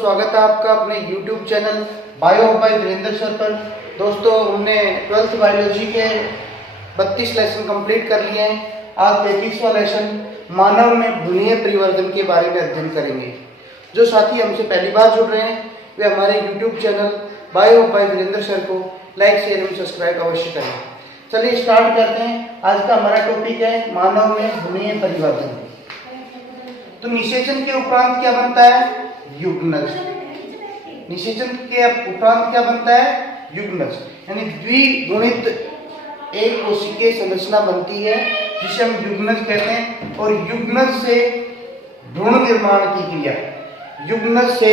स्वागत है आपका अपने YouTube channel bio by Virendra sir पर। दोस्तों, हमने 12th बायोलॉजी के 32 लेसन कंप्लीट कर लिए हैं। आज 33वां लेसन मानव में भ्रूणीय परिवर्तन के बारे में अध्ययन करेंगे। जो साथी हमसे पहली बार जुड़ रहे हैं वे हमारे YouTube channel bio by Virendra sir को लाइक शेयर एवं सब्सक्राइब अवश्य करें। चलिए स्टार्ट करते हैं। आज का हमारा टॉपिक है मानव में भ्रूणीय परिवर्तन। तो निषेचन के उपरांत क्या बनता है? युग्मज। निषेचन के उपरांत क्या बनता है? युग्मज, यानी द्विगुणित एक कोशिकीय संरचना बनती है जिसे हम युग्मज कहते हैं। और युग्मज से भ्रूण निर्माण की क्रिया, युग्मज से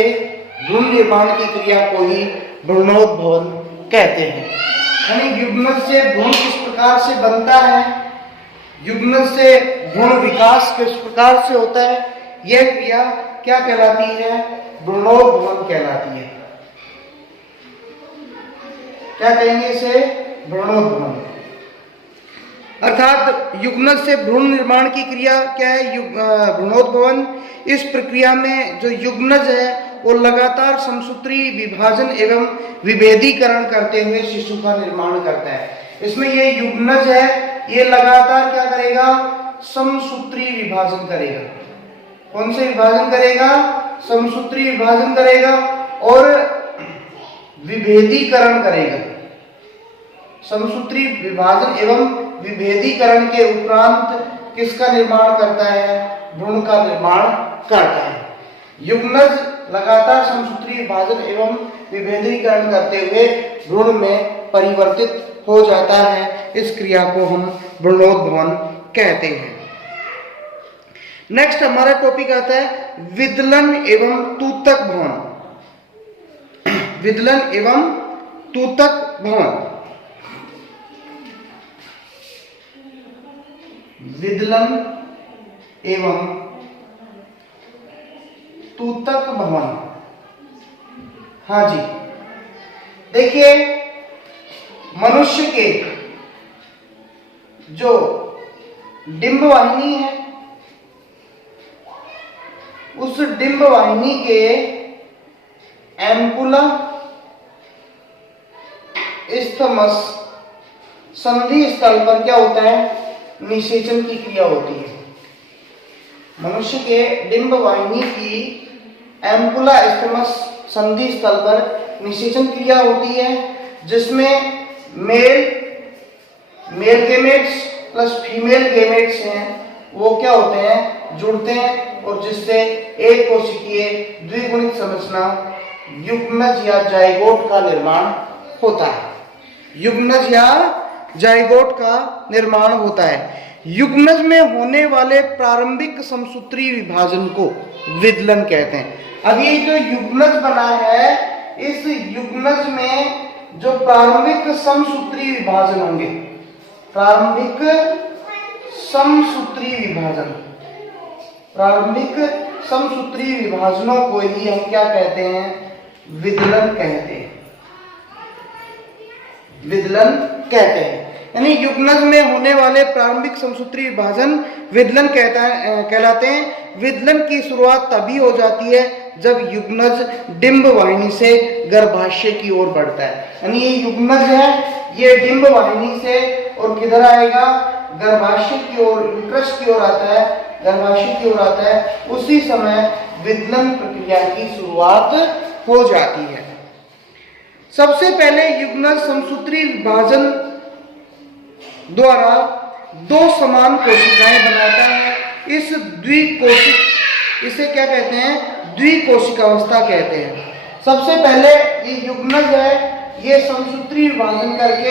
भ्रूण निर्माण की क्रिया को ही भ्रूणोद्भवन कहते हैं। यानी युग्मज से भ्रूण किस प्रकार से बनता है, युग्मज से भ्रूण विकास किस प्रकार से होता है, यह क्रिया क्या कहलाती है? भ्रूणोद्भवन कहलाती है। क्या कहेंगे इसे? भ्रूणोद्भवन। अर्थात युग्मज से भ्रूण निर्माण की क्रिया क्या है? भ्रूणोद्भवन। इस प्रक्रिया में जो युग्मज है वो लगातार समसूत्री विभाजन एवं विभेदीकरण करते हुए शिशु का निर्माण करता है। इसमें ये युग्मज है, ये लगातार क्या करेगा? समसूत्री विभाजन करेगा। कौन से विभाजन करेगा? समसूत्री विभाजन करेगा और विभेदीकरण करेगा। समसूत्री विभाजन एवं विभेदीकरण के उपरांत किसका निर्माण करता है? भ्रूण का निर्माण करता है। युग्मज लगातार समसूत्री विभाजन एवं विभेदीकरण करते हुए भ्रूण में परिवर्तित हो जाता है। इस क्रिया को हम भ्रूणोद्भवन कहते हैं। नेक्स्ट हमारा टॉपिक आता है विदलन एवं तूतक भवन। विदलन एवं तूतक भवन। विदलन एवं तूतक भवन। हाँ जी, देखिए मनुष्य के जो डिंब वाहिनी है, उस डिंब वाहिनी के एम्पुला, इस्थमस, संधि स्थल पर क्या होता है? निषेचन की क्रिया होती है। मनुष्य के डिंब वाहिनी की एम्पुला, इस्थमस, संधि स्थल पर निषेचन क्रिया होती है, जिसमें male gametes plus female gametes हैं वो क्या होते हैं? जुड़ते हैं और जिससे एक कोशिकीय द्विगुणित संरचना युग्मज या जाइगोट का निर्माण होता है। युग्मज या जाइगोट का निर्माण होता है। युग्मज में होने वाले प्रारंभिक समसूत्री विभाजन को विदलन कहते हैं। अब ये जो युग्मज बना है, इस युग्मज में जो प्रारंभिक समसूत्री विभाजन होंगे, प्रारंभिक समसूत्री विभाजन, प्रारंभिक समसूत्री विभाजनों को ही हम क्या कहते हैं? विदलन कहते हैं। विदलन कहते हैं। यानी युग्मज में होने वाले प्रारंभिक समसूत्री विभाजन विदलन कहलाते हैं। विदलन की शुरुआत तभी हो जाती है जब युग्मज डिंब वाहिनी से गर्भाशय की ओर बढ़ता है। यानी ये युग्मज है, ये डिंब वाहिनी से और किधर आएगा? गर्भाशय की ओर, यूट्रस की ओर आता है, गर्भाशय की ओर आता है। उसी समय विदलन प्रक्रिया की शुरुआत हो जाती है। सबसे पहले युग्मज समसूत्री विभाजन द्वारा दो समान कोशिकाएं बनाता है। इसे क्या कहते हैं? द्विकोशिकावस्था कहते हैं। सबसे पहले ये युग्मज है, ये समसूत्री विभाजन करके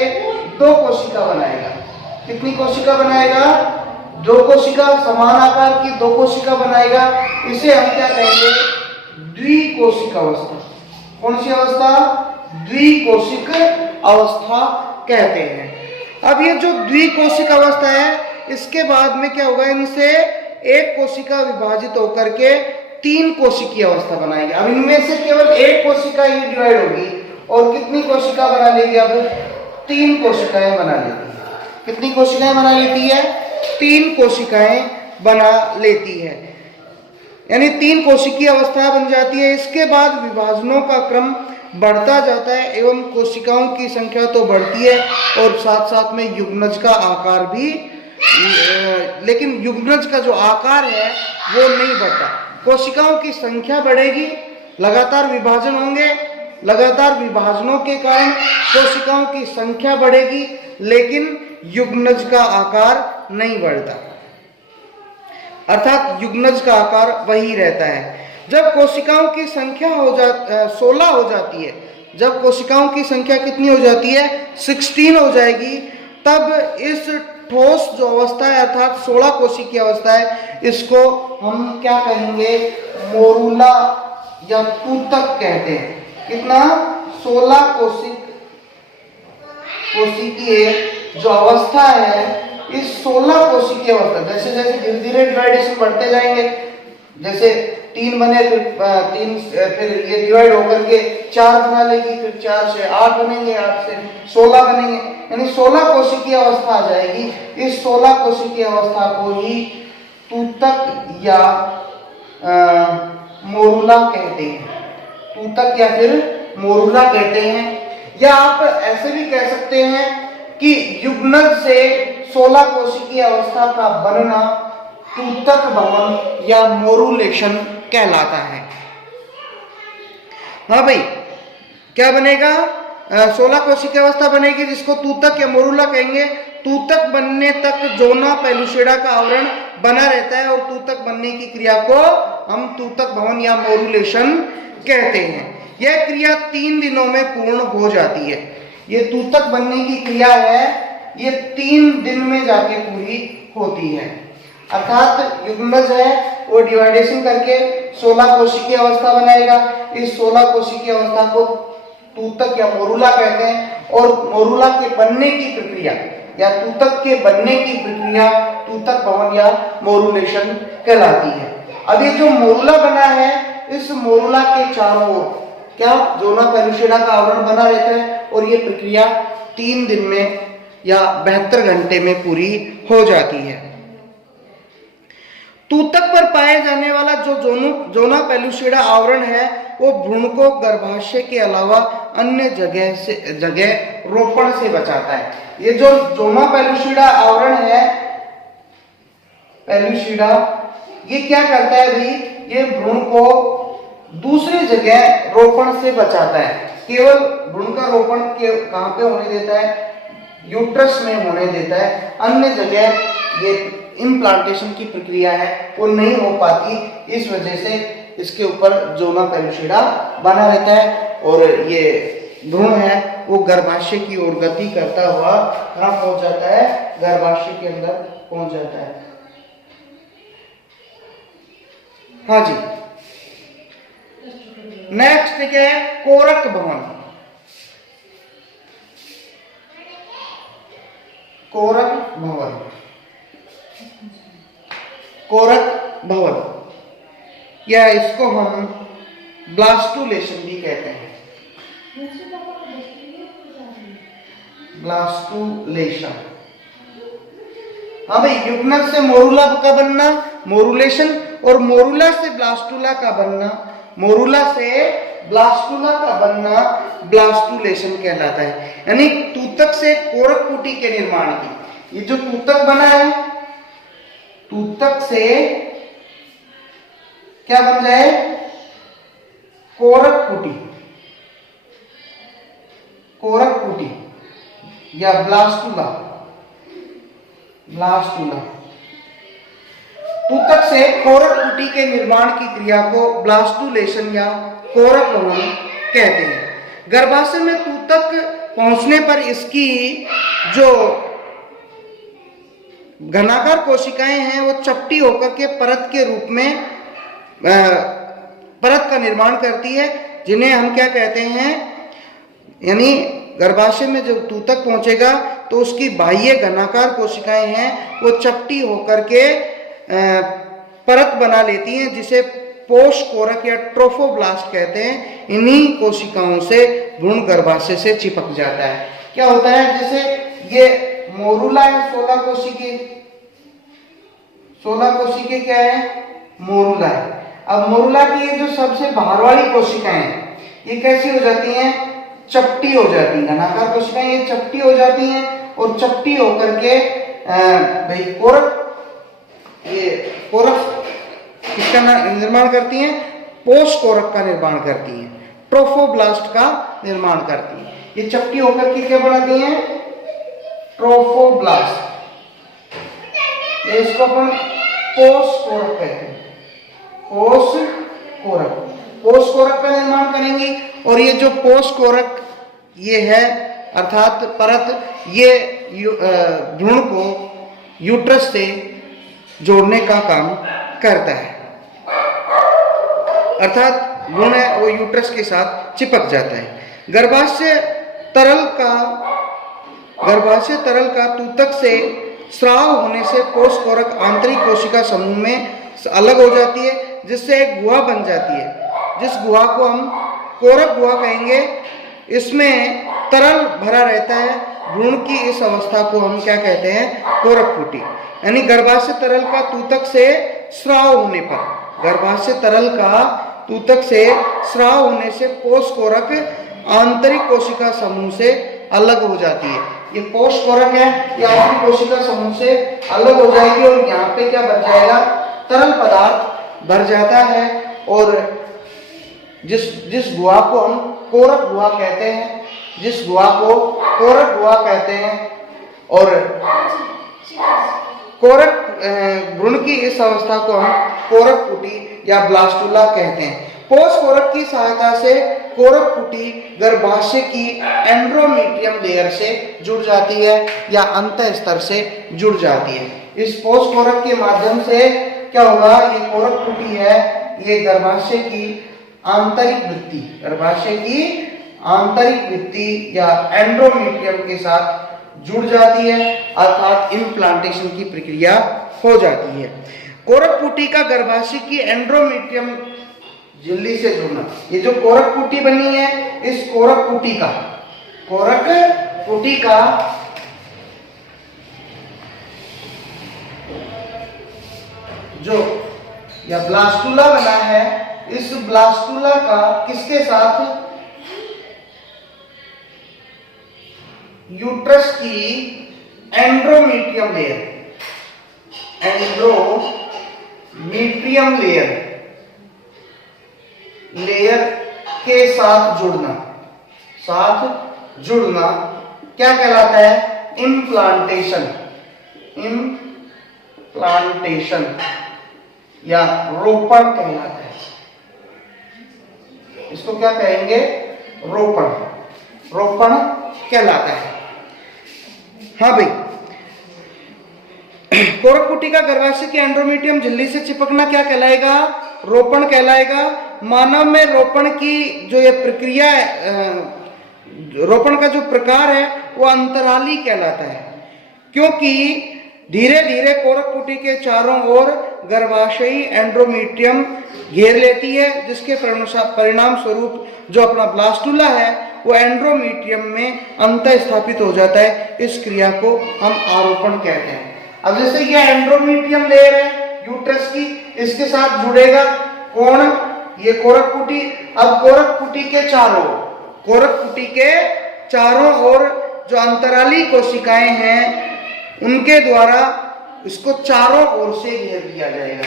दो कोशिका बनाएगा। कितनी कोशिका बनाएगा? दो कोशिका, समान आकार की दो कोशिका बनाएगा। इसे हम क्या कहेंगे? द्विकोशिकावस्था। कौन सी अवस्था? द्विकोशिक अवस्था कहते हैं। अब ये जो द्विकोशिक अवस्था है, इसके बाद में क्या होगा? इनसे एक कोशिका विभाजित होकर के तीन कोशिकीय अवस्था बनाएगी। अब इनमें से केवल एक कोशिका ही डिवाइड होगी और कितनी कोशिका बना लेगी? अब तीन कोशिकाएं बना लेती है। कितनी कोशिकाएं बना लेती है? तीन कोशिकाएं बना लेती है। यानी 3 कोशिकीय अवस्था बन जाती है। इसके बाद विभाजनों का क्रम बढ़ता जाता है एवं कोशिकाओं की संख्या तो बढ़ती है और साथ साथ में युग्मज का आकार भी, लेकिन युग्मज का जो आकार है वो नहीं बढ़ता। कोशिकाओं की संख्या बढ़ेगी, लगातार विभाजन होंगे, लगातार विभाजनों के कारण कोशिकाओं की संख्या बढ़ेगी, लेकिन युग्मज का आकार नहीं बढ़ता, अर्थात युग्मज का आकार वही रहता है। जब कोशिकाओं की संख्या 16 हो जाती है, जब कोशिकाओं की संख्या कितनी हो जाती है, 16 हो जाएगी, तब इस ठोस जो अवस्था है अर्थात 16 कोशिकीय अवस्था है, इसको हम क्या कहेंगे, मोरूला या तूतक कहते हैं। कितना, 16 कोशिकीय जो अवस्था है, इस 16 कोशिकीय अवस्था, जैसे जैसे धीरे धीरे डिवाइडेशन बढ़ते जाएंगे, जैसे 3 बने फिर ये डिवाइड होकर के 4 बना लेगी, फिर 4 से 8 बनेंगे, 8 से 16 बनेंगे, यानी 16 कोशिकीय अवस्था आ जाएगी। इस 16 कोशिकीय अवस्था को ही तूतक या मोरूला कहते हैं, तूतक या फिर मोरूला कहते हैं। या आप ऐसे भी कह सकते हैं कि युग्मज से 16 कोशिकीय अवस्था का बनना तूतक भवन या मोरूलेशन कहलाता है। हाँ भाई, क्या बनेगा, 16 कोशिकीय अवस्था बनेगी जिसको तूतक या मोरूला कहेंगे। तूतक बनने तक जोना पेलुसिडा का आवरण बना रहता है और तूतक बनने की क्रिया को हम तूतक भवन या मोरूलेशन कहते हैं। यह क्रिया 3 दिनों में पूर्ण हो जाती है। ये तूतक बनने की क्रिया है, ये 3 दिन में जाके पूरी होती है। अर्थात युग्मज है वो डिवाइडेशन करके 16 कोशिकीय अवस्था बनाएगा। इस 16 कोशिकीय अवस्था को तूतक या मोरूला कहते हैं और मोरूला के बनने की प्रक्रिया या तूतक के बनने की प्रक्रिया तूतक भवन या मोरूलेशन कहलाती है। अब ये जो मोरूला बना है, इस मोरूला के चारों ओर क्या जोना पेलुसिडा का आवरण बना रहता है और ये प्रक्रिया 3 दिन में या 72 घंटे में पूरी हो जाती है। तूतक पर पाए जाने वाला जो जोना पेलुसिडा आवरण है वो भ्रूण को गर्भाशय के अलावा अन्य जगह रोपण से बचाता है। ये जो जोना पेलुसिडा आवरण है, पेलुसिडा, ये क्या करता है भाई, ये भ्रूण को दूसरी जगह रोपण से बचाता है। केवल भ्रूण का रोपण कहाँ पे होने देता है, यूट्रस में होने देता है, अन्य जगह ये इम्प्लांटेशन की प्रक्रिया है वो नहीं हो पाती। इस वजह से इसके ऊपर जोना पेलुसिडा बना रहता है और ये भ्रूण है वो गर्भाशय की ओर गति करता हुआ कहाँ पहुंच जाता है, गर्भाशय के अंदर पहुंच जाता है। हाँ जी, नेक्स्ट है कोरक भवन। कोरक भवन, कोरक भवन या इसको हम ब्लास्टुलेशन भी कहते हैं। ब्लास्टुलेशन, हाँ भाई, युग्मज से मोरूला का बनना मोरूलेशन और मोरूला से ब्लास्टुला का बनना, मोरूला से ब्लास्टुला का बनना ब्लास्टुलेशन कहलाता है। यानी तूतक से कोरक कुटी के निर्माण की, ये जो तूतक बना है, तूतक से क्या बन जाए, कोरक कुटी, कोरक कुटी या ब्लास्टुला, ब्लास्टुला। तूतक से कोरक कुटी के निर्माण की क्रिया को ब्लास्टुलेशन या कोरक भवन कहते हैं। गर्भाशय में तूतक पहुंचने पर इसकी जो घनाकार कोशिकाएं हैं वो चपटी होकर के परत के रूप में परत का निर्माण करती है, जिन्हें हम क्या कहते हैं, यानी गर्भाशय में जब तूतक पहुंचेगा तो उसकी बाह्य घनाकार कोशिकाएं हैं वो चपटी होकर के परत बना लेती हैं, जिसे पोष कोरक या ट्रोफोब्लास्ट कहते हैं। इन्हीं कोशिकाओं से भ्रूण गर्भाशय से चिपक जाता है। क्या होता है, जैसे ये मोरूला है 16 कोशिकीय, 16 कोशिकीय क्या है, मोरूला है। अब मोरुला की ये जो सबसे बाहर वाली कोशिकाएं हैं, ये कैसी हो जाती हैं? चपटी हो जाती है। घनाकार कोशिकाएं ये चपटी हो जाती हैं और चपटी होकर के भाई कोरक, ये कोरक किसका निर्माण करती हैं? पोष कोरक का निर्माण करती हैं, ट्रोफोब्लास्ट का निर्माण करती हैं। ये चपटी होकर के क्या बनाती हैं? ट्रोफोब्लास्ट। ये इसको अपन पोष कोरक कहते हैं, पोष कोरक। पोष कोरक का निर्माण करेंगी और ये जो पोष कोरक ये है अर्थात परत, ये भ्रूण को यूट्रस से जोड़ने का काम करता है, अर्थात भ्रूण है वो यूट्रस के साथ चिपक जाता है। गर्भाशय तरल का तूतक से स्राव होने से पोष कोरक आंतरिक कोशिका समूह में अलग हो जाती है, जिससे एक गुहा बन जाती है, जिस गुहा को हम कोरक गुहा कहेंगे। इसमें तरल भरा रहता है। भ्रूण की इस अवस्था को हम क्या कहते हैं? कोरक कुटी। यानी गर्भाशय तरल का तूतक से स्राव होने पर, गर्भाशय तरल का तूतक से स्राव होने से पोष कोरक आंतरिक कोशिका समूह से अलग हो जाती है। ये पोष कोरक है, ये आंतरिक कोशिका समूह से अलग हो जाएगी और यहाँ पे क्या बन जाएगा? तरल पदार्थ भर जाता है और जिस गुहा को हम कोरक गुहा कहते हैं, जिस गुहा को कोरक गुहा कहते हैं, और कोरक भ्रूण की इस अवस्था को हम कोरक कुटी या ब्लास्टुला कहते हैं। पोष कोरक की सहायता से कोरक कुटी गर्भाशय की एंड्रोमीट्रियम लेयर से जुड़ जाती है या अंत स्तर से जुड़ जाती है। इस पोष कोरक के माध्यम से क्या होगा? ये कोरक कुटी है, ये गर्भाशय की आंतरिक भित्ति, गर्भाशय की आंतरिक भित्ति या एंड्रोमीट्रियम के साथ जुड़ जाती है, अर्थात इम्प्लांटेशन की प्रक्रिया हो जाती है। कोरक कुटी का गर्भाशय की एंड्रोमीट्रियम झिल्ली से जुड़ना, ये जो कोरक कुटी बनी है, इस कोरक कुटी का जो या ब्लास्टुला बना है, इस ब्लास्टुला का किसके साथ? यूट्रस की एंड्रोमीट्रियम लेयर के साथ जुड़ना क्या कहलाता है? इम्प्लांटेशन या रोपण कहलाता है। इसको क्या कहेंगे? रोपण कहलाता है। हाँ भाई, कोरक कुटी का गर्भाशय की एंड्रोमीट्रियम झिल्ली से चिपकना क्या कहलाएगा? रोपण कहलाएगा। मानव में रोपण की जो ये प्रक्रिया है, रोपण का जो प्रकार है वो अंतराली कहलाता है, क्योंकि धीरे धीरे कोरक कुटी के चारों ओर गर्भाशयी एंड्रोमीट्रियम घेर लेती है, जिसके परिणाम स्वरूप जो अपना ब्लास्टुला है वो एंड्रोमीट्रियम में अंत स्थापित हो जाता है। इस क्रिया को हम आरोपण कहते हैं। अब जैसे ये एंड्रोमीट्रियम लेयर है यूट्रस की, इसके साथ जुड़ेगा कौन? ये कोरक कुटी। अब कोरक कुटी के चारों ओर जो अंतराली कोशिकाएं हैं उनके द्वारा इसको चारों ओर से घेर लिया जाएगा।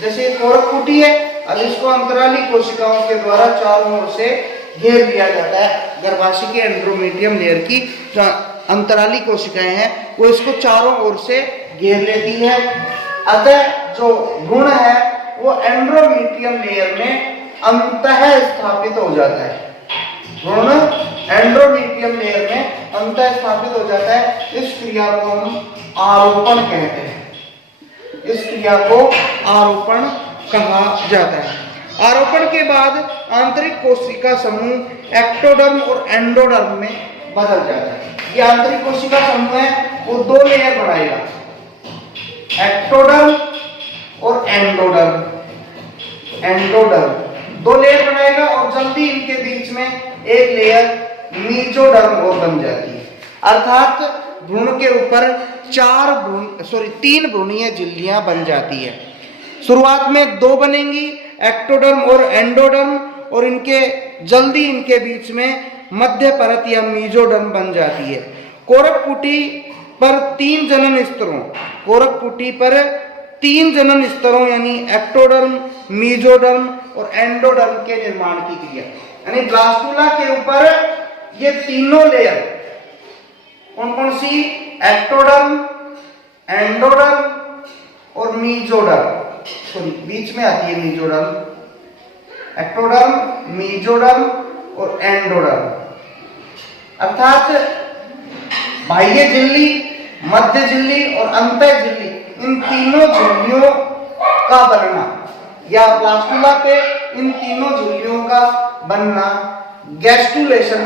जैसे ये कोरक कुटी है, अब इसको अंतराली कोशिकाओं के द्वारा चारों ओर से घेर लिया जाता है। गर्भाशय की एंड्रोमीट्रियम लेयर की जो अंतराली कोशिकाएं हैं वो इसको चारों ओर से घेर लेती है। अतः जो भ्रूण है वो एंड्रोमीट्रियम लेयर में अंतः स्थापित हो जाता है। भ्रूण एंड्रोमीट्रियम लेयर में अंतः स्थापित हो जाता है। इस क्रिया को हम आरोपण कहते हैं। इस क्रिया को आरोपण कहा जाता है। आरोपण के बाद आंतरिक कोशिका समूह एक्टोडर्म और एंडोडर्म में बदल जाता है। ये आंतरिक कोशिका समूह है वो दो लेयर बनाएगा, एक्टोडर्म और एंडोडर्म दो लेयर बनाएगा और जल्दी इनके बीच में एक लेयर मीजोडर्म और बन जाती है। अर्थात भ्रूण के ऊपर 3 भ्रूणीय झिल्लियां बन जाती है। शुरुआत में 2 बनेंगी, एक्टोडर्म और एंडोडर्म, और इनके जल्दी इनके बीच में मध्य परत या मीजोडर्म बन जाती है। कोरकपुटी पर 3 जनन स्तरों, कोरकपुटी पर 3 जनन स्तरों यानी एक्टोडर्म, मीजोडर्म और एंडोडर्म के निर्माण की क्रिया, यानी ब्लास्टुला के ऊपर ये तीनों लेयर कौन कौन सी, एक्टोडर्म, एंडोडर्म और मीजोडर्म, सॉरी बीच में आती है मीजोडर्म, एक्टोडर्म, मीजोडर्म और एंडोडर्म, अर्थात बाह्य झिल्ली, मध्य झिल्ली और अंतः झिल्ली, इन तीनों झिल्लियों का बनना या ब्लास्टुला पे इन तीनों झिल्लियों का बनना गैस्ट्रुलेशन,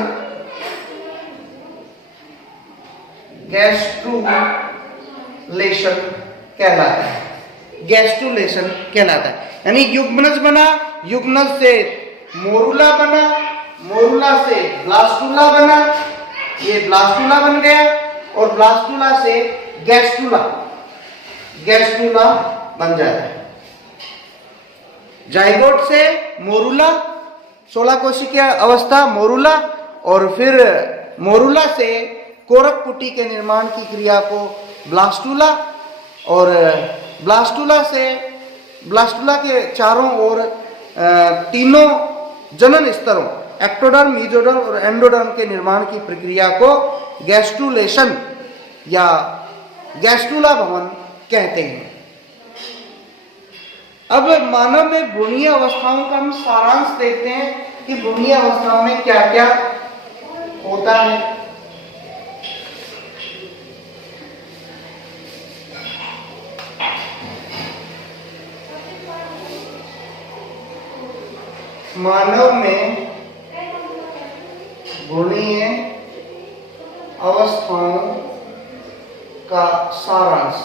गैस्ट्रुलेशन कहलाता है, गैस्ट्रुलेशन कहलाता है। यानी युग्मनज बना, युग्मनज से मोरुला बना, मोरुला से ब्लास्टुला बना, ये ब्लास्टुला बन गया, और ब्लास्टुला से गैस्ट्रुला, गैस्ट्रुला बन जाता है। जाइगोट से मोरुला, 16 कोशिकीय अवस्था मोरुला, और फिर मोरुला से कोरकपुटी के निर्माण की क्रिया को ब्लास्टुला, और ब्लास्टुला से, ब्लास्टुला के चारों ओर तीनों जनन स्तरों एक्टोडर्म, मीजोडर्म और एंडोडर्म के निर्माण की प्रक्रिया को गैस्ट्रुलेशन या गैस्ट्रुला भवन कहते हैं। अब मानव में भ्रूणीय अवस्थाओं का हम सारांश देखते हैं कि भ्रूणीय अवस्थाओं में क्या क्या होता है। मानव में भ्रूणीय अवस्थाओं का सारांश,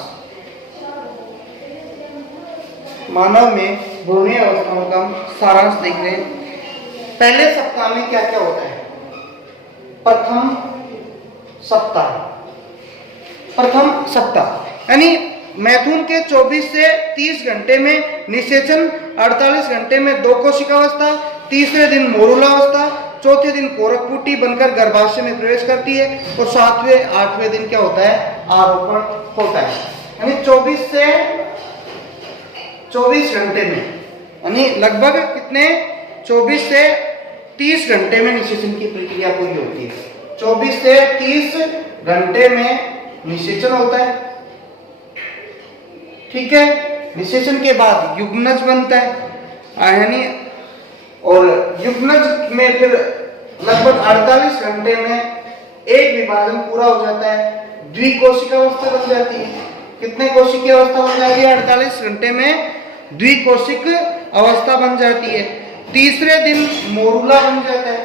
मानव में भ्रूणीय अवस्थाओं का सारांश देख रहे हैं। पहले सप्ताह में क्या क्या होता है? प्रथम सप्ताह, प्रथम सप्ताह यानी मैथुन के 24 से 30 घंटे में निषेचन, 48 घंटे में 2 कोशिकावस्था, तीसरे दिन मोरुलावस्था, चौथे दिन कोरकपुटी बनकर गर्भाशय में प्रवेश करती है, और 7वें 8वें दिन क्या होता है? आरोपण होता है। यानी 24 से 24 घंटे में, यानी लगभग कितने, 24 से 30 घंटे में निषेचन की प्रक्रिया पूरी होती है। 24 से 30 घंटे में निषेचन होता है, ठीक है। निषेचन के बाद युग्मनज बनता है, यानी और युग्मनज में फिर लगभग 48 घंटे में एक विभाजन पूरा हो जाता है, द्विकोशिका अवस्था बन जाती है। कितने कोशिकीय अवस्था बन जाती है? 48 घंटे में द्विकोशिक अवस्था बन जाती है। तीसरे दिन मोरुला बन जाता है,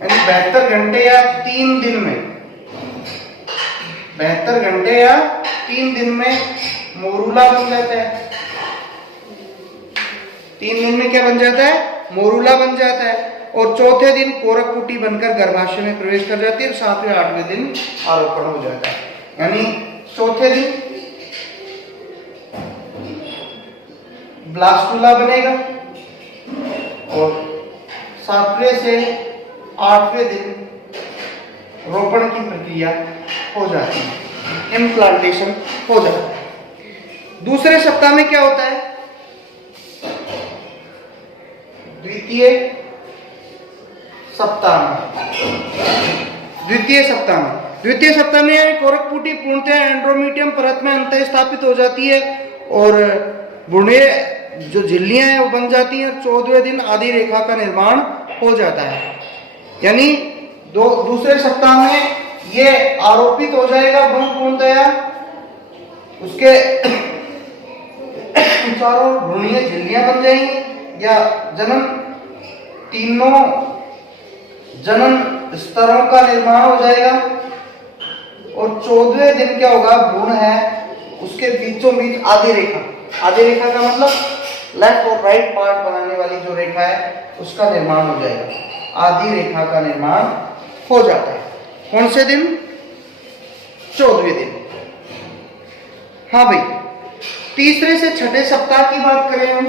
यानी 72 घंटे या 3 दिन में, 72 घंटे या 3 दिन में मोरुला बन जाता है। 3 दिन में क्या बन जाता है? मोरुला बन जाता है, और चौथे दिन कोरकपुटी बनकर गर्भाशय में प्रवेश कर जाती है, और 7वें 8वें दिन आरोपण हो जाता है। यानी चौथे दिन ब्लास्टुला बनेगा, और 7वें से 8वें दिन रोपण की प्रक्रिया हो जाती है, इम्प्लांटेशन हो जाता है। दूसरे सप्ताह में क्या होता है? द्वितीय सप्ताह में कोरकपुटी पूर्णतः एंड्रोमीटियम परत में अंतः स्थापित हो जाती है, और भ्रूणीय जो झिल्लियां हैं वो बन जाती हैं। 14वें दिन आदि रेखा का निर्माण हो जाता है। यानी दूसरे सप्ताह में ये आरोपित हो जाएगा भ्रूण पूर्णतया, उसके चारों भ्रूणीय झिल्लियां बन जाएंगी या जनन, तीनों जनन स्तरों का निर्माण हो जाएगा, और 14वें दिन क्या होगा? भ्रूण है उसके बीचों बीच आधी रेखा, आधी रेखा का मतलब लेफ्ट और राइट पार्ट बनाने वाली जो रेखा है उसका निर्माण हो जाएगा। आधी रेखा का निर्माण हो जाता है। कौन से दिन? 14वें दिन। हाँ भाई, तीसरे से छठे सप्ताह की बात करें हम,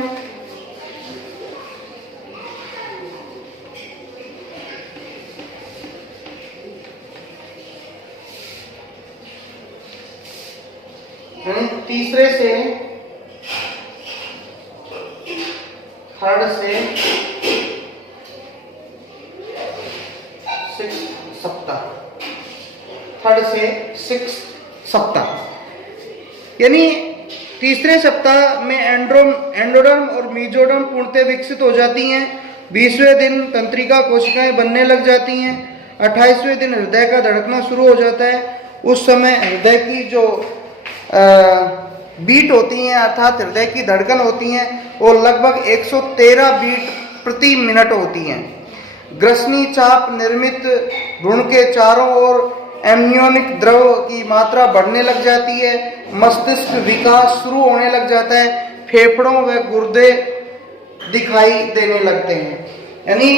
3rd से 6 सप्ताह, 3rd से 6 सप्ताह, यानी तीसरे सप्ताह में एंडोडर्म और मेसोडर्म पूर्णतः विकसित हो जाती हैं। 20वें दिन तंत्रिका कोशिकाएं बनने लग जाती हैं। 28वें दिन हृदय का धड़कना शुरू हो जाता है। उस समय हृदय की जो बीट होती हैं अर्थात हृदय की धड़कन होती हैं वो लगभग 113 बीट प्रति मिनट होती हैं। ग्रसनी चाप निर्मित भ्रूण के चारों ओर एमनियोनिक द्रव की मात्रा बढ़ने लग जाती है। मस्तिष्क विकास शुरू होने लग जाता है। फेफड़ों व गुर्दे दिखाई देने लगते हैं। यानी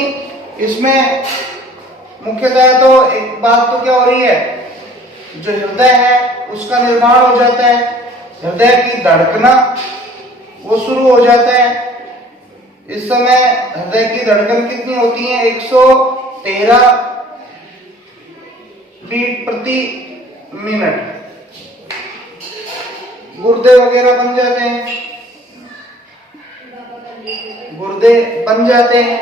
इसमें मुख्यतः तो एक बात तो क्या हो रही है, जो हृदय है उसका निर्माण हो जाता है, हृदय की धड़कना वो शुरू हो जाता है। इस समय हृदय की धड़कन कितनी होती है, 113 बीट प्रति मिनट। गुर्दे वगैरह बन जाते हैं, गुर्दे बन जाते हैं।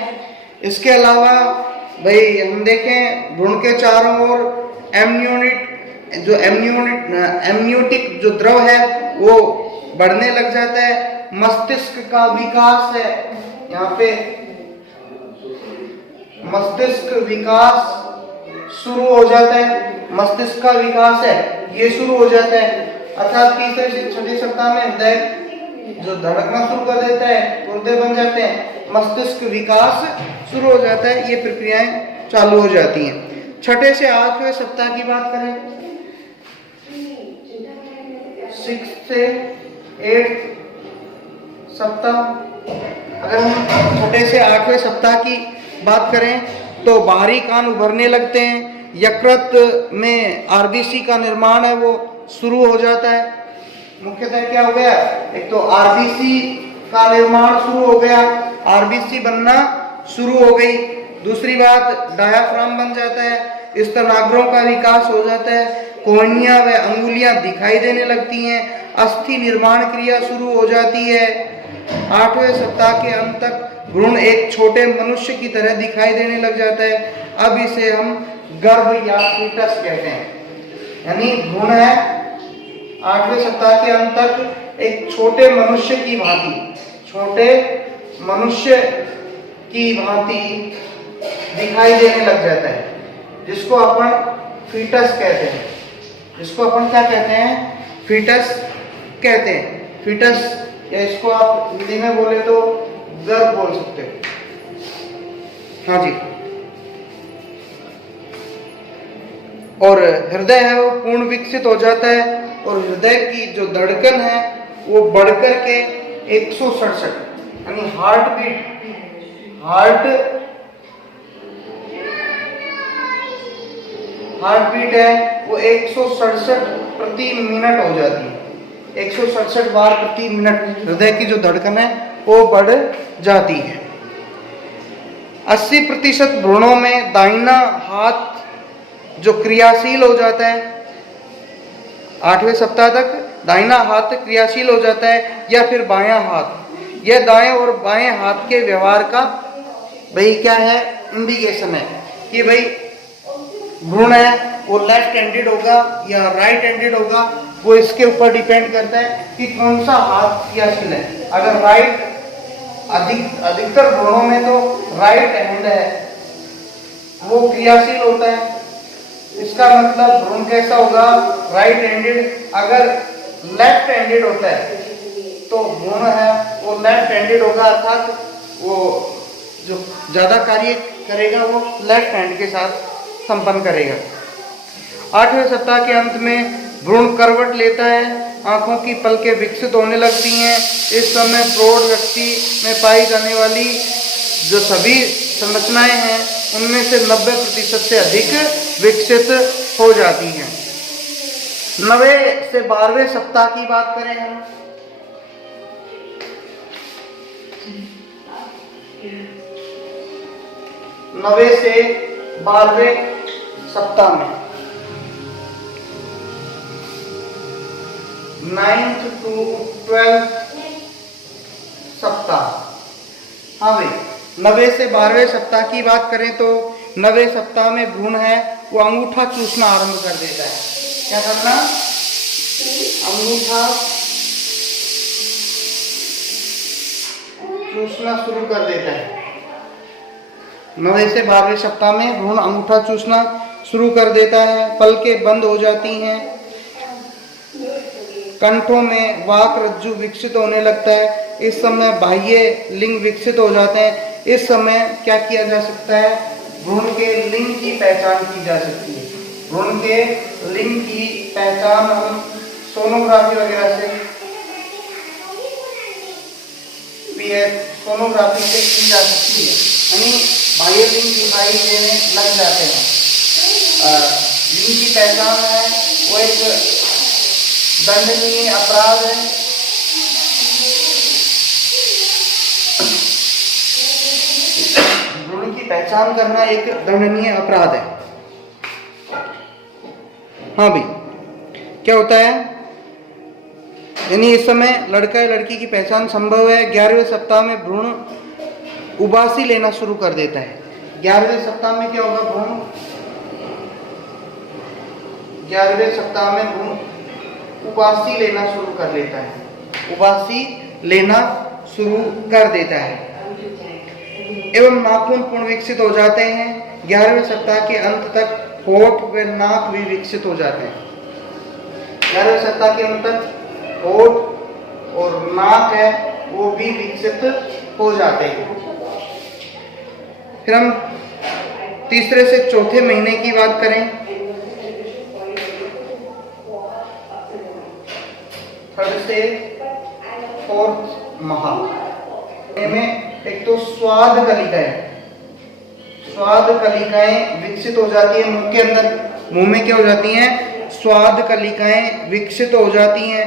इसके अलावा भाई हम देखें भ्रूण के चारों ओर एमनियोटिक जो द्रव है वो बढ़ने लग जाता है। मस्तिष्क का विकास है, यहाँ पे मस्तिष्क विकास शुरू हो जाता है। मस्तिष्क का विकास है ये शुरू हो जाता है। अर्थात तीसरे से छठे सप्ताह में हृदय जो धड़कना शुरू कर देता है, गुर्दे बन जाते हैं, मस्तिष्क विकास शुरू हो जाता है, ये प्रक्रियाएं चालू हो जाती हैं। छठे से 8वें सप्ताह की बात करें, 6 से 8 सप्ताह, अगर हम छठे से 8वें सप्ताह की बात करें तो बाहरी कान उभरने लगते हैं। यकृत में आरबीसी का निर्माण है वो शुरू हो जाता है। मुख्यतः क्या हो गया, एक तो आरबीसी का निर्माण शुरू हो गया, आरबीसी बनना शुरू हो गई। दूसरी बात डायाफ्राम बन जाता है, स्तनाग्रों का विकास हो जाता है, कोहनियां व अंगुलियां दिखाई देने लगती हैं, अस्थि निर्माण क्रिया शुरू हो जाती है। 8वें सप्ताह के अंत तक भ्रूण एक छोटे मनुष्य की तरह दिखाई देने लग जाता है। अब इसे हम गर्भ या फीटस कहते हैं। यानी भ्रूण है 8वें सप्ताह के अंत तक एक छोटे मनुष्य की भांति दिखाई देने लग जाता है, जिसको अपन फीटस कहते हैं। जिसको अपन क्या कहते हैं, फीटस कहते हैं। फीटस या इसको आप हिंदी में बोले तो गर्भ बोल सकते हो। हाँ जी। और हृदय है वो पूर्ण विकसित हो जाता है और हृदय की जो धड़कन है वो बढ़कर के 167 यानी हार्ट बीट है वो 167 प्रति मिनट हो जाती है। 167 बार प्रति मिनट हृदय की जो धड़कन है वो बढ़ जाती है। 80% भ्रूणों में दाहिना हाथ जो क्रियाशील हो जाता है, 8वें सप्ताह तक दाहिना हाथ क्रियाशील हो जाता है या फिर बायां हाथ। यह दाएं और बाएं हाथ के व्यवहार का भाई क्या है, इंडिकेशन है कि भाई भ्रूण है वो लेफ्ट हैंडेड होगा या राइट हैंडेड होगा। वो इसके ऊपर डिपेंड करता है कि कौन सा हाथ क्रियाशील है। अगर राइट, अधिकतर भ्रूणों में तो राइट हैंड है वो क्रियाशील होता है। इसका मतलब भ्रूण कैसा होगा, राइट हैंडेड। अगर लेफ्ट हैंडेड होता है तो भ्रूण है वो लेफ्ट हैंडेड होगा, अर्थात वो जो ज्यादा कार्य करेगा वो लेफ्ट हैंड के साथ संपन्न करेगा। 8वें सप्ताह के अंत में भ्रूण करवट लेता है, आंखों की पलकें विकसित होने लगती हैं। इस समय प्रौढ़ व्यक्ति में पाई जाने वाली जो सभी संरचनाएं हैं उनमें से 90% से अधिक विकसित हो जाती हैं। 9वें से 12वें सप्ताह की बात करें हम, नवे से 12वें सप्ताह में 9th to 12th सप्ताह 9वें से 12वें सप्ताह की बात करें तो 9वें सप्ताह में भ्रूण है वो अंगूठा चूसना आरंभ कर देता है। क्या करना? अंगूठा चूसना शुरू कर देता है। 9वें से 12वें सप्ताह में भ्रूण अंगूठा चूसना शुरू कर देता है। पलकें बंद हो जाती हैं। कंठों में वाक रज्जु विकसित होने लगता है। इस समय बाह्य लिंग विकसित हो जाते हैं। इस समय क्या किया जा सकता है? भ्रूण के लिंग की पहचान की जा सकती है। भ्रूण के लिंग की पहचान हम सोनोग्राफी वगैरह से सोनोग्राफी से की जा सकती है, यानी बाह्य लिंग दिखाई देने लग जाते हैं। लिंग की पहचान है वो एक दंडनीय अपराध है। भ्रूण की पहचान करना एक दंडनीय अपराध है। हाँ भाई, क्या होता है? यानी इस समय लड़का या लड़की की पहचान संभव है। 11वें सप्ताह में भ्रूण उबासी लेना शुरू कर देता है। 11वें सप्ताह में क्या होगा? भ्रूण 11वें सप्ताह में भ्रूण उबासी लेना शुरू कर लेता है। उबासी लेना शुरू कर देता है एवं नाखून पूर्ण विकसित हो जाते हैं। 11वें सप्ताह के अंत तक होठ व नाक भी विकसित हो जाते हैं। 11वें सप्ताह के अंत तक होठ और नाक है वो भी विकसित हो जाते हैं। फिर हम तीसरे से चौथे महीने की बात करें, थर्ड से फोर्थ माह में एक तो स्वाद कलिकाएं विकसित हो जाती है। मुंह के अंदर, मुंह में क्या हो जाती हैं? स्वाद कलिकाएं विकसित हो जाती हैं।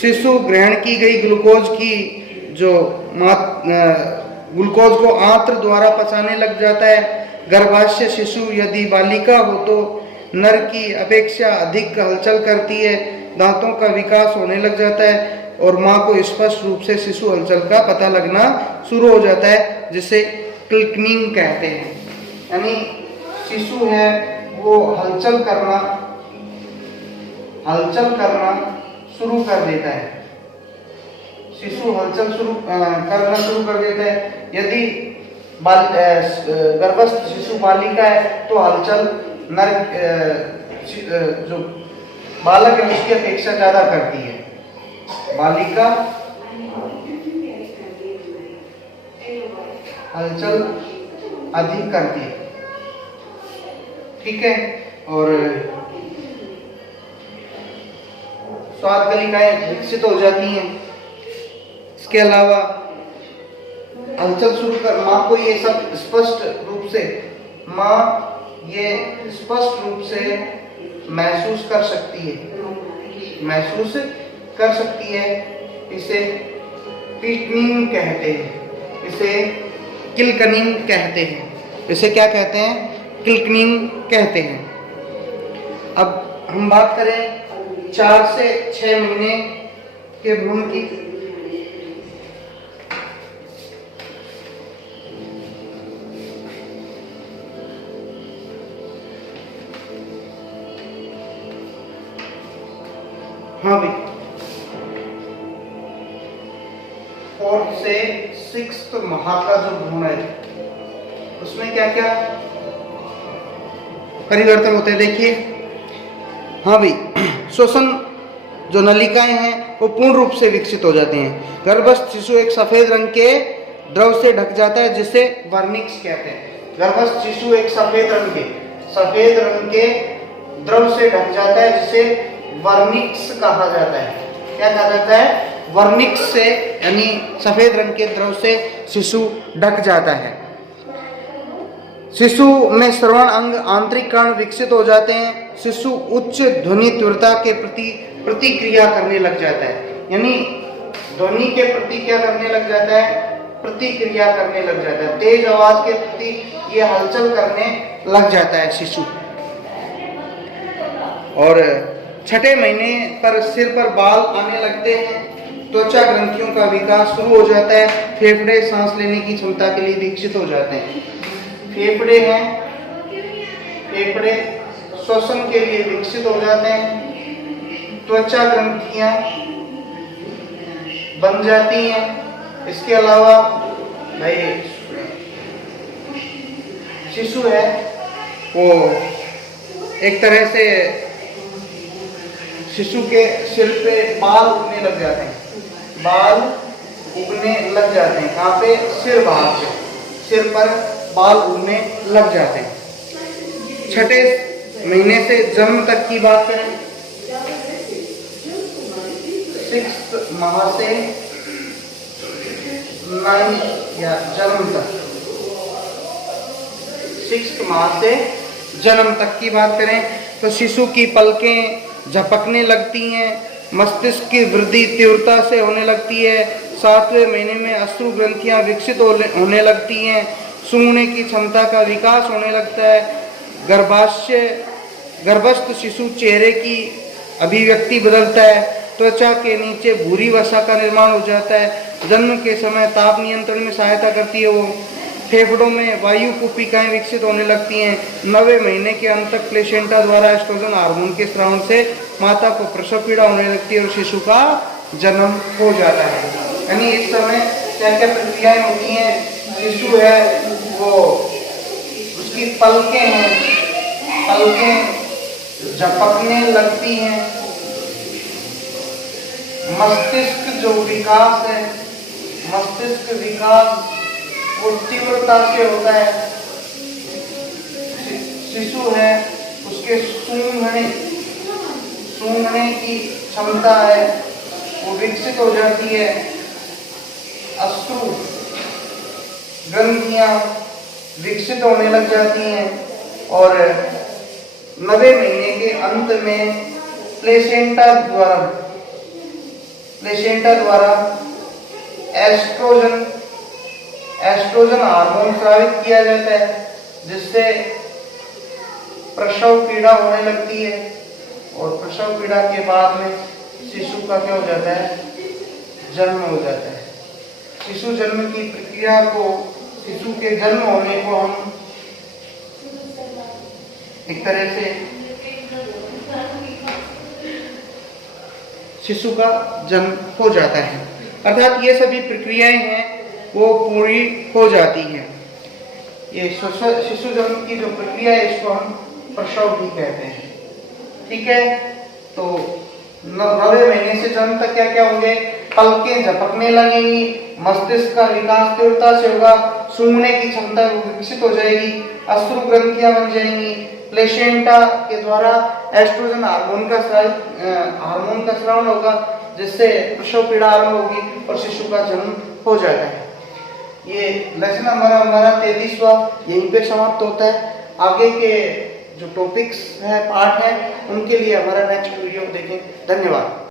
शिशु ग्रहण की गई ग्लूकोज को आंत्र द्वारा पचाने लग जाता है। गर्भाशय शिशु यदि बालिका हो तो नर की अपेक्षा अधिक हलचल करती है। दांतों का विकास होने लग जाता है और मां को स्पष्ट रूप से शिशु हलचल का पता लगना शुरू हो जाता है, जिसे क्लिकनिंग कहते हैं। यानी शिशु है वो हलचल करना शुरू कर देता है। शिशु हलचल करना शुरू कर देता है। यदि गर्भस्थ शिशु बालिका है तो हलचल जो बालक है उसकी अपेक्षा ज्यादा करती है। बालिका हलचल अधिक करती है, ठीक है। और स्वाद कलिकाएं विकसित हो जाती हैं। इसके अलावा हलचल शुरू कर माँ को ये सब स्पष्ट रूप से महसूस कर सकती है। इसे किल्कनिंग कहते हैं। इसे किल्कनिंग कहते हैं। इसे क्या कहते हैं? किल्कनिंग कहते हैं। अब हम बात करें 4 से 6 महीने के भ्रूण की। हाँ भाई, 4th से 6th माह का जो भ्रूण है उसमें क्या क्या परिवर्तन होते हैं देखिए। हाँ भाई, श्वसन जो नलिकाएं हैं वो पूर्ण रूप से विकसित हो जाते हैं। गर्भस्थ शिशु एक सफेद रंग के द्रव से ढक जाता है जिसे वर्निक्स कहते हैं। गर्भस्थ शिशु एक सफेद रंग के द्रव से ढक जाता है जिसे वर्निक्स कहा जाता है। क्या कहा जाता है? वर्निक्स से, यानी सफेद रंग के द्रव से शिशु ढक जाता है। शिशु में श्रवण अंग आंतरिक कण विकसित हो जाते हैं। शिशु उच्च ध्वनि तीव्रता के प्रति प्रतिक्रिया करने लग जाता है, यानी ध्वनि के प्रति क्या करने लग जाता है? प्रतिक्रिया करने लग जाता है। तेज आवाज के प्रति ये हलचल करने लग जाता है शिशु। और 6ठे महीने पर सिर पर बाल आने लगते हैं। त्वचा ग्रंथियों का विकास शुरू हो जाता है। फेफड़े सांस लेने की क्षमता के लिए विकसित हो जाते हैं। फेफड़े हैं, फेफड़े श्वसन के लिए विकसित हो जाते हैं। त्वचा ग्रंथियां बन जाती हैं। इसके अलावा भाई शिशु है वो एक तरह से शिशु के सिर पे बाल उगने लग जाते हैं। बाल उगने लग जाते हैं। कहाँ पे? सिर भाग पे, सिर पर बाल उगने लग जाते हैं। छठे महीने से जन्म तक की बात करें, 6th माह से 9th या जन्म तक, 6th माह से जन्म तक की बात करें तो शिशु की पलकें झपकने लगती हैं। मस्तिष्क की वृद्धि तीव्रता से होने लगती है। 7वें महीने में अश्रु ग्रंथियां विकसित होने लगती हैं। सूंघने की क्षमता का विकास होने लगता है। गर्भस्थ शिशु चेहरे की अभिव्यक्ति बदलता है। त्वचा के नीचे भूरी वसा का निर्माण हो जाता है। जन्म के समय ताप नियंत्रण में सहायता करती है वो। फेफड़ों में वायु कुपिकाएं विकसित होने लगती हैं। 9वें महीने के अंत तक प्लेसेंटा द्वारा एस्ट्रोजन हार्मोन के स्राव से माता को प्रसव पीड़ा होने लगती है और शिशु का जन्म हो जाता है। यानी इस समय क्या क्या प्रक्रियाएं होती हैं? शिशु है वो, उसकी पलकें हैं, पलकें झपकने लगती हैं। मस्तिष्क जो विकास है, मस्तिष्क विकास वो तीव्रता से होता है। शिशु है उसके सूंघने की क्षमता है वो विकसित हो जाती है। अश्रु ग्रंथियां विकसित होने लग जाती हैं और 9वें महीने के अंत में प्लेसेंटा द्वारा एस्ट्रोजन हार्मोन स्रावित किया जाता है, जिससे प्रसव पीड़ा होने लगती है और प्रसव पीड़ा के बाद में शिशु का क्या हो जाता है? जन्म हो जाता है। शिशु जन्म की प्रक्रिया को, शिशु के जन्म होने को हम एक तरह से शिशु का जन्म हो जाता है, अर्थात ये सभी प्रक्रियाएं हैं वो पूरी हो जाती हैं। ये शिशु जन्म की जो प्रक्रिया है इसको हम प्रसव भी कहते हैं। ठीक है, तो 9वें महीने से जन्म तक क्या क्या होंगे? पलकें झपकने लगेंगी, मस्तिष्क का विकास तीव्रता से होगा, सूंघने की क्षमता विकसित हो जाएगी, अश्रु ग्रंथियां बन जाएंगी, प्लेसेंटा के द्वारा एस्ट्रोजन हार्मोन का स्राव होगा, जिससे प्रसव पीड़ा आरंभ होगी और शिशु का जन्म हो जाता है। ये लेसन हमारा 33वां यहीं पे समाप्त होता है। आगे के जो टॉपिक्स है, पार्ट है, उनके लिए हमारा नेक्स्ट वीडियो देखें। धन्यवाद।